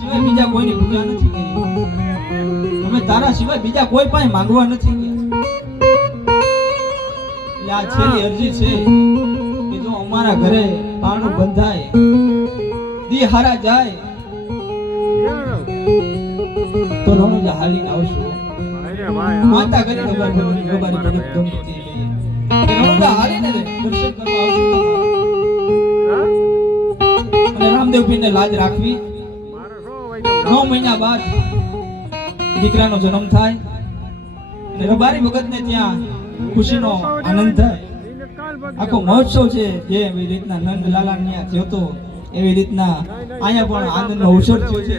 સિવાય બીજા કોઈની પૂજા નથી કરી, અમે તારા સિવાય બીજા કોઈ પાસે માંગવા નથી ગયા. એટલે આ છેલ્લી અરજી છે કે જો અમારા ઘરે પાણું બંધાય, દી હારા જાય તો રણુજા હાલીને આવશું. માતા કરી રબારી ભગત દંપતી રણુજા હાલીને દર્શન કરવા આવશું. અને રામદેવ પીરને લાજ રાખવી. 9 મહિના બાદ દીકરાનો જન્મ થાય અને રબારી ભગતને ત્યાં ખુશીનો આનંદ થાય. આખો મહોત્સવ છે જે એવી રીતના નંદલાલા ત્યાં થયો હતો એવી રીતના અહીંયા પણ આનંદનો અવસર થયો છે.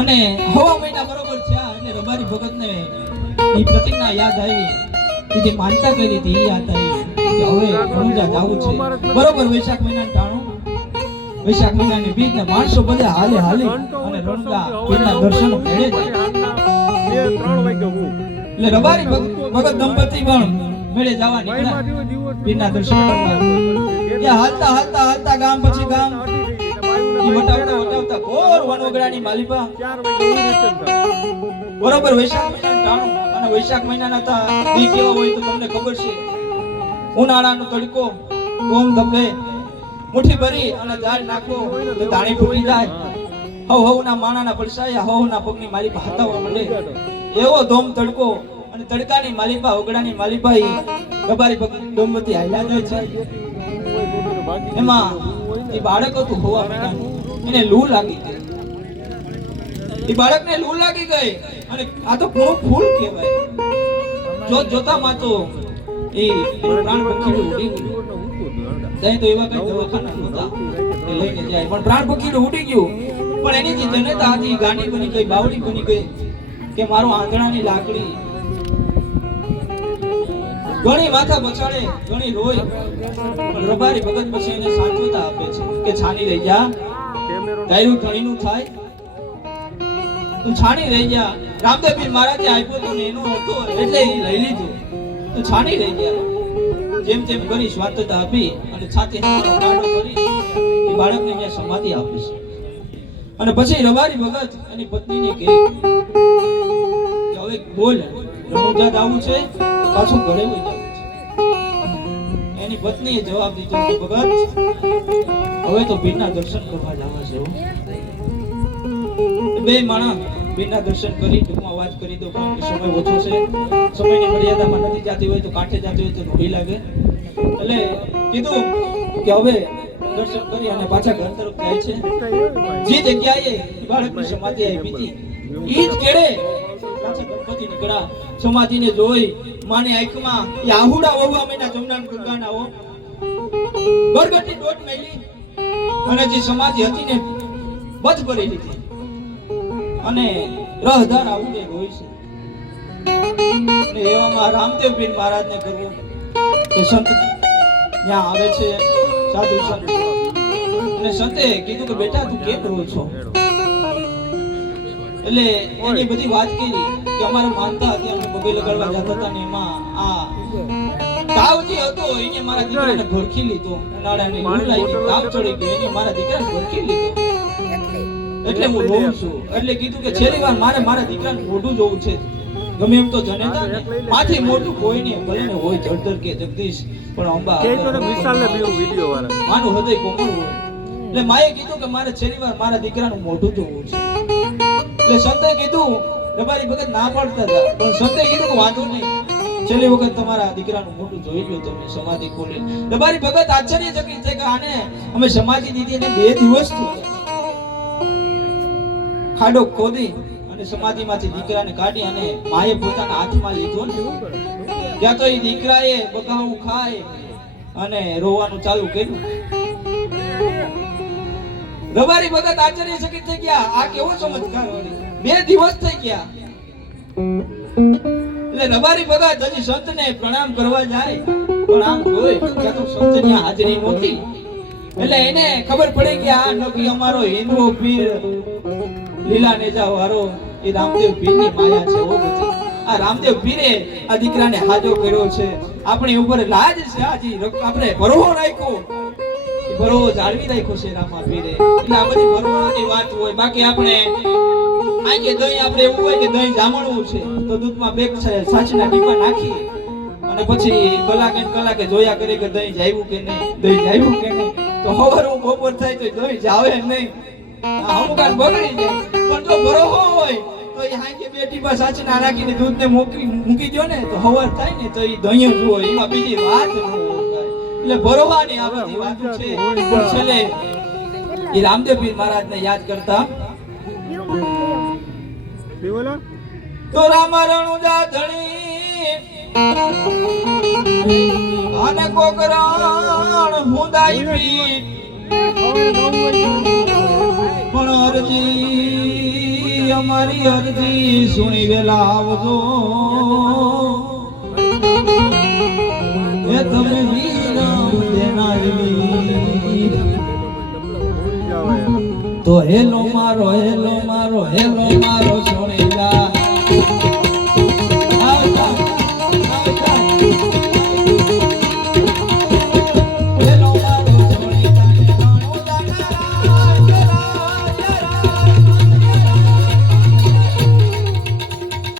અને 6 મહિના બરોબર થયા એટલે રબારી ભગતને એ પ્રતિજ્ઞા યાદ આવી, જે માનતા કરી હતી એ યાદ આવી કે હવે રણુજા જવું છે. બરોબર વૈશાખ મહિનાનું ટાણું, વૈશાખ મહિનાની બીજ ને માણસો બધા હાલે હાલી અને રણુજા પીરના દર્શન મેળે જાય. એટલે રબારી ભગત દંપતી પણ મેળે જવા નીકળ્યા પીરના દર્શન કરવા. ત્યાં હાલતા હાલતા હાલતા ગામ પછી ગામ વટાવતા વટાવતા ઘોર વનોગડાની માલિપા. બરોબર વૈશાખ મહિનાનું ટાણું અને વૈશાખ મહિનાના દી કેવા હોય તો તમને ખબર છે. ઉનાળાનો તડકો ગોમ ધબે મુઠ્ઠી ભરી અને ઝાડ નાખો તો દાણી ફૂટી જાય. હવના માણાના પડસાયા હવના પગની માલિપા હતાવા મળે એવો ધોમ તડકો અને તડકાની માલિપા ઓગડાની માલિપા રબારી દંપતી હાલ્યા જાય છે. એમાં એ બાળક હતું હોવા મહિનાનું, એને લૂ લાગી ગઈ. એ બાળકને લૂ લાગી ગઈ અને આ તો પૂરું ફૂલ કહેવાય. જોતામાં તો એ પ્રાણ પંખીડું ઉડી ગયું. ત્યાં તો એવા કઈ દવાખાના નહોતા એ લઈને જાય, પણ પ્રાણ પંખીડું ઉડી ગયું. પણ એની જે જનતા હતી ગાંડી બની ગઈ, બાવડી બની ગઈ કે મારું આંધણાની લાકડી. ઘણી માથા બચાડે, ઘણી રોય, પણ રબારી ભગત પછી એને સાંત્વતા આપે છે કે છાની રહી જા, ધાર્યું ધણીનું થાય, તું છાની રહી જા. રામદેવ પીર મહારાજે આપ્યો તો ને એનો હતો એટલે એ લઈ લીધું, તું છાની રહી જા. જેમ તેમ કરી સ્વાતંત્રતા આપી અને છાતી કાઢો કરી એ બાળકને ત્યાં સમાધિ આપે છે. અને પછી રબારી ભગત એની પત્નીને કહે કે હવે બોલ, રણુજા જવું છે પાછું ઘરે જવું છે. એની પત્નીએ જવાબ દીધો કે ભગત હવે તો પીરના દર્શન કરવા જવા છે. બે માણસ પીરના દર્શન કરી ટૂંકમાં વાત કરી દો કારણ કે સમય ઓછો છે, સમયની મર્યાદામાં નથી જાતી હોય તો કાંઠે જાતી હોય તો ઢોળી લાગે. એટલે કીધું કે હવે દર્શન કરી અને પાછા ઘર તરફ જાય છે. જે જગ્યાએ બાળકની સમાધિ આપી હતી એ જ કેડે પાછા ગણપતિ નીકળ્યા. સમાધિને જોઈ માની આંખમાં એ આહુડા વહવા મહિના જમનાન ગંગાના હો બરગટની દોટ મેલી અને જે સમાધિ હતી ને બધ ભરી લીધી અને રહદાર આહુડે હોય છે. અને એવામાં રામદેવ પીર મહારાજને કહ્યું કે સંત ત્યાં આવે છે, સાધુ સંત. અને સંતે કીધું કે બેટા તું કેમ રહો છો? એટલે એની બધી વાત કરી કે અમારે માનતા હતી, અમે પગે લગાડવા જતા હતા ને એમાં આ તાવ જે હતો એને મારા દીકરાને ઘરખી લીધો. ઉનાળાની લૂ લાગી, તાવ ચડી ગયો, એને મારા દીકરાને ઘરખી લીધો એટલે હું રોઉં છું. એટલે કીધું કે છેલ્લી વાર મારે મારા દીકરાને મોઢું જોવું છે. ગમે એમ તો જનેતા ને માથી મોટું કોઈ નહીં, ભલે ને હોય જળધર કે જગદીશ, પણ અંબા માનું હૃદય કોમળ હોય. એટલે માએ કીધું કે મારે છેલ્લી વાર મારા દીકરાનું મોઢું જોવું છે. એટલે સંતે કીધું, રબારી ભગત ના પાડતા હતા, પણ સંતે કીધું કે વાંધો નહીં, છેલ્લી વખત તમારા દીકરાનું મોઢું જોઈ લો તમે સમાધિ ખોલી. રબારી ભગત આશ્ચર્યચકિત છે કે આને અમે સમાધિ દીધી અને 2 દિવસ ખાડો ખોદી અને સમાધિમાંથી દીકરાને કાઢી અને માએ પોતાના હાથમાં લીધો ને ત્યાં તો એ દીકરાએ બગાવું ખાય અને રોવાનું ચાલુ કર્યું. રબારી ભગત આશ્ચર્યચકિત થઈ ગયા, આ કેવો ચમત્કાર વળી, 2 દિવસ થઈ ગયા. એટલે રબારી ભગત હજી સંતને પ્રણામ કરવા જાય પણ આમ જોઈ ત્યાં તો સંતની હાજરી નહોતી. એટલે એને ખબર પડી કે આ નબી અમારો હિન્દુ પીર લીલા નેજા વાળો એ રામદેવ પીરની માયા છે. ઓ બધી આ રામદેવ પીરે આ દીકરાને હાજો કર્યો છે, આપણી ઉપર લાજ છે. આજી આપણે ભરોસો રાખ્યો ભરોવો જાળવી રાખ્યો છે રામા પીરે. એટલે આ બધી ભરવાની વાત હોય. બાકી આપણે આ કે દહીં આપણે એવું હોય કે દહીં જામણવું છે તો દૂધમાં બે સાચના ટીપા નાખી અને પછી કલાકે જોયા કરી કે દહીં જાયું કે નહીં. તો હવાર હું બપોર થાય તો દહીં જાવે નહીં. અમુક વાર બગડી જાય. પણ જો ભરોવો હોય તો એ હાંજે બે ટીપા સાચના નાખીને દૂધને મૂકી દો ને તો હવાર થાય ને તો એ દહીં જ હોય. એમાં બીજી વાત ન હોય. એટલે ભરોવાની આ બધી વાત છે. પણ છેલ્લે એ રામદેવ પીર મહારાજને યાદ કરતા તો રામ રણુજા ધણી અને કોકરણ હુંદાઈ પીઠ પણ અરજી અમારી અરજી સુણી વેલા આવજો એ તમે વીરામ દેનારી તો હેલો મારો